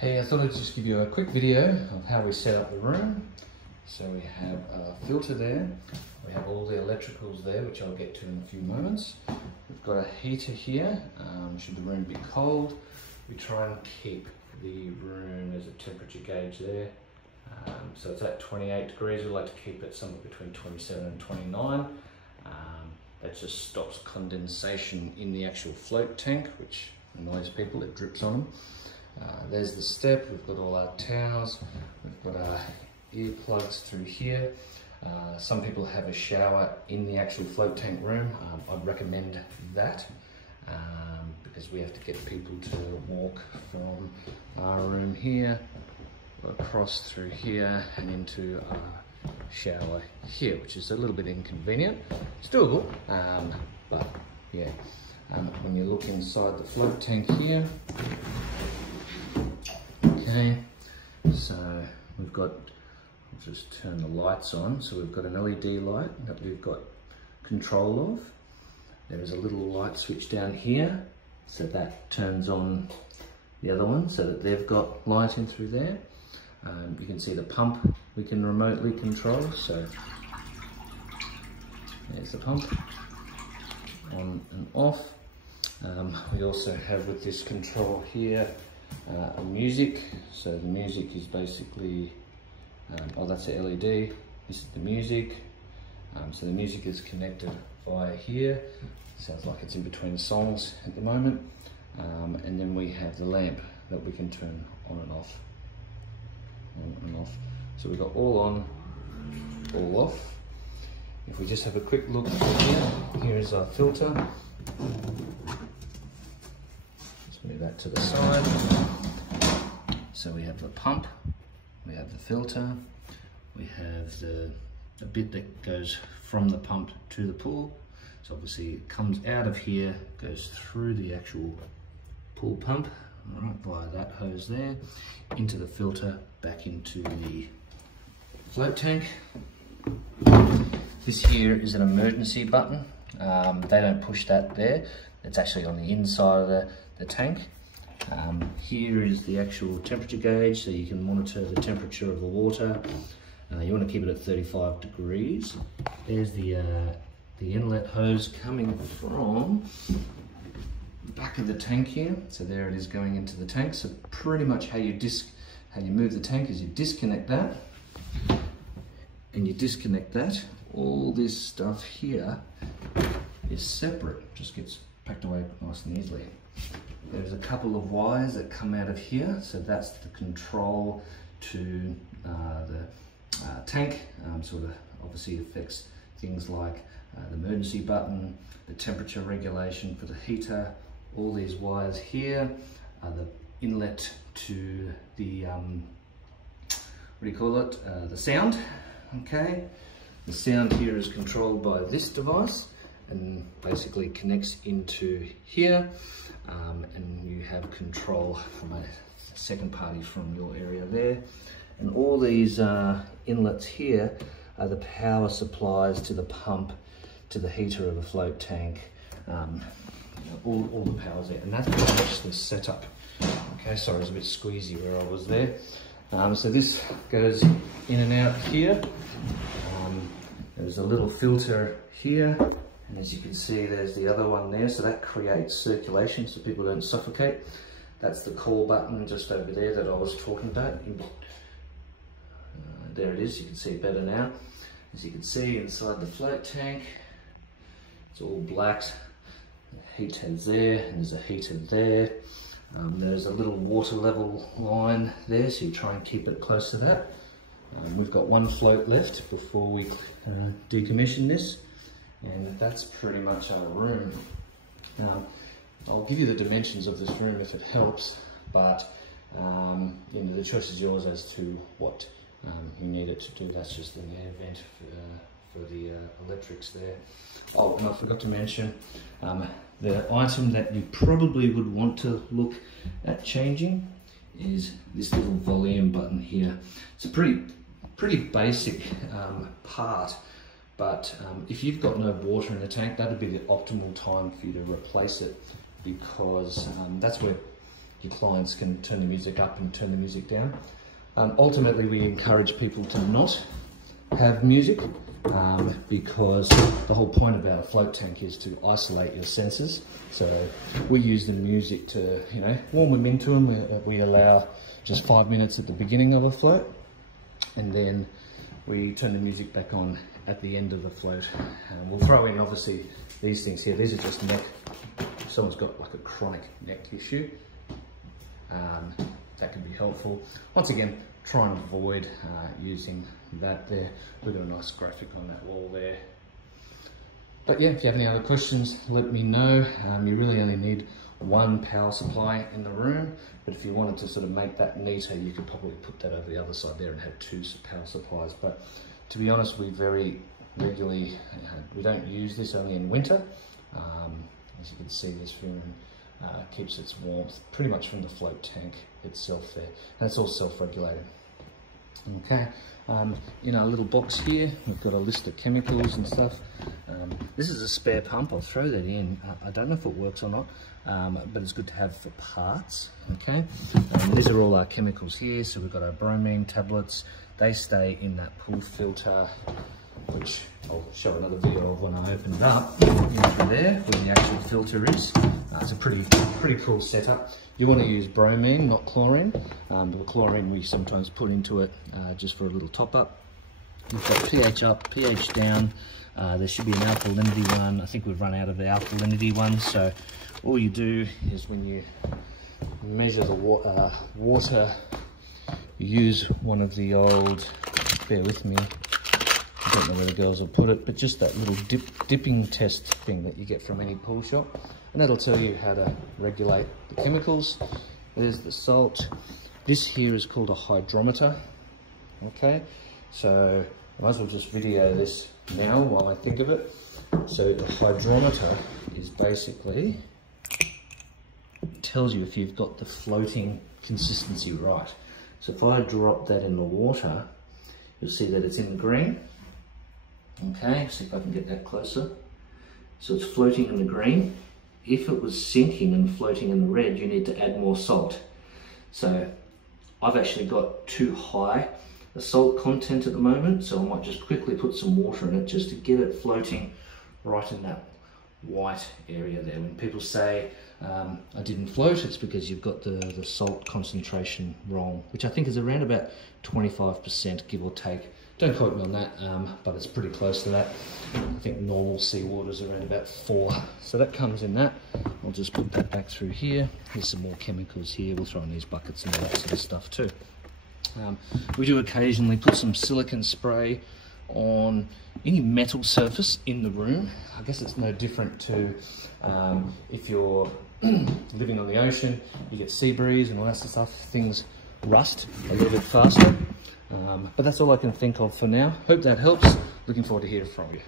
Hey, I thought I'd just give you a quick video of how we set up the room. So we have a filter there, we have all the electricals there, which I'll get to in a few moments. We've got a heater here, should the room be cold. We try and keep the room, there's a temperature gauge there. So it's at 28 degrees, we like to keep it somewhere between 27 and 29. That just stops condensation in the actual float tank, which annoys people, it drips on them. There's the step, we've got all our towels, we've got our earplugs through here. Some people have a shower in the actual float tank room. I'd recommend that because we have to get people to walk from our room here, across through here and into our shower here, which is a little bit inconvenient. It's doable, but yeah. When you look inside the float tank here, okay, so we've got, I'll just turn the lights on. So we've got an LED light that we've got control of. There is a little light switch down here, so that turns on the other one so that they've got light in through there. You can see the pump we can remotely control, so there's the pump, on and off. We also have with this control here a music, so the music is basically, oh, that's the LED, this is the music, so the music is connected via here. Sounds like it's in between songs at the moment. And then we have the lamp that we can turn on and off. On and off. So we've got all on, all off. If we just have a quick look here, here is our filter. Let's move that to the side. So we have the pump, we have the filter, we have the bit that goes from the pump to the pool. So obviously it comes out of here, goes through the actual pool pump, all right, via that hose there, into the filter, back into the float tank. This here is an emergency button. They don't push that there. It's actually on the inside of the tank. Here is the actual temperature gauge, so you can monitor the temperature of the water. You want to keep it at 35 degrees. There's the inlet hose coming from the back of the tank here. So there it is going into the tank. So pretty much how you move the tank is you disconnect that and you disconnect that. All this stuff here is separate, just gets packed away nice and easily. There's a couple of wires that come out of here, so that's the control to the tank. Sort of obviously affects things like the emergency button, the temperature regulation for the heater. All these wires here are the inlet to the what do you call it? The sound. Okay, the sound here is controlled by this device and basically connects into here, and you have control from a second party from your area there. And all these inlets here are the power supplies to the pump, to the heater of the float tank, all the power's there, and that's pretty much the setup. Okay, sorry, it was a bit squeezy where I was there. So this goes in and out here. There's a little filter here, and as you can see, there's the other one there, so that creates circulation so people don't suffocate. That's the call button just over there that I was talking about. There it is, you can see it better now. As you can see inside the float tank, it's all black. The heater's there, and there's a heater there. There's a little water level line there, so you try and keep it close to that. We've got one float left before we decommission this, and that's pretty much our room. Now, I'll give you the dimensions of this room if it helps, but you know, the choice is yours as to what you need it to do. That's just in the event for the electrics there. Oh, and I forgot to mention, the item that you probably would want to look at changing is this little volume button here. It's a pretty basic part, but if you've got no water in the tank, that would be the optimal time for you to replace it, because that's where your clients can turn the music up and turn the music down. Ultimately, we encourage people to not have music because the whole point about a float tank is to isolate your senses. So we use the music to, you know, warm them into them. We allow just 5 minutes at the beginning of a float, and then we turn the music back on at the end of the float. We'll throw in obviously these things here. These are just neck. If someone's got like a chronic neck issue, that can be helpful. Once again, try and avoid using that there. We've got a nice graphic on that wall there. But yeah, if you have any other questions, let me know. You really only need one power supply in the room, but if you wanted to sort of make that neater, you could probably put that over the other side there and have 2 power supplies. But to be honest, we very regularly, we don't use this only in winter. As you can see, this room keeps its warmth pretty much from the float tank itself there, and it's all self-regulated. Okay, in our little box here, we've got a list of chemicals and stuff. This is a spare pump. I'll throw that in. I don't know if it works or not, but it's good to have for parts. Okay, these are all our chemicals here. So we've got our bromine tablets. They stay in that pool filter, which I'll show another video of when I open it up. Into there, where the actual filter is. It's a pretty cool setup. You want to use bromine, not chlorine. The chlorine we sometimes put into it just for a little top up. We've got pH up, pH down. There should be an alkalinity one. I think we've run out of the alkalinity one. So all you do is when you measure the water, you use one of the old, bear with me, I don't know where the girls will put it, but just that little dipping test thing that you get from any pool shop. And that'll tell you how to regulate the chemicals. There's the salt. This here is called a hydrometer. Okay, so I might as well just video this now while I think of it. So the hydrometer is basically, tells you if you've got the floating consistency right. So if I drop that in the water, you'll see that it's in green. Okay, see if I can get that closer. So it's floating in the green. If it was sinking and floating in the red, you need to add more salt. So I've actually got too high a salt content at the moment, so I might just quickly put some water in it just to get it floating right in that white area there. When people say I didn't float, it's because you've got the salt concentration wrong, which I think is around about 25%, give or take. Don't quote me on that, but it's pretty close to that. I think normal seawater is around about 4. So that comes in that. I'll just put that back through here. There's some more chemicals here. We'll throw in these buckets and all that sort of stuff too. We do occasionally put some silicone spray on any metal surface in the room. I guess it's no different to if you're living on the ocean, you get sea breeze and all that sort of stuff, things rust a little bit faster. But that's all I can think of for now. Hope that helps. Looking forward to hearing from you.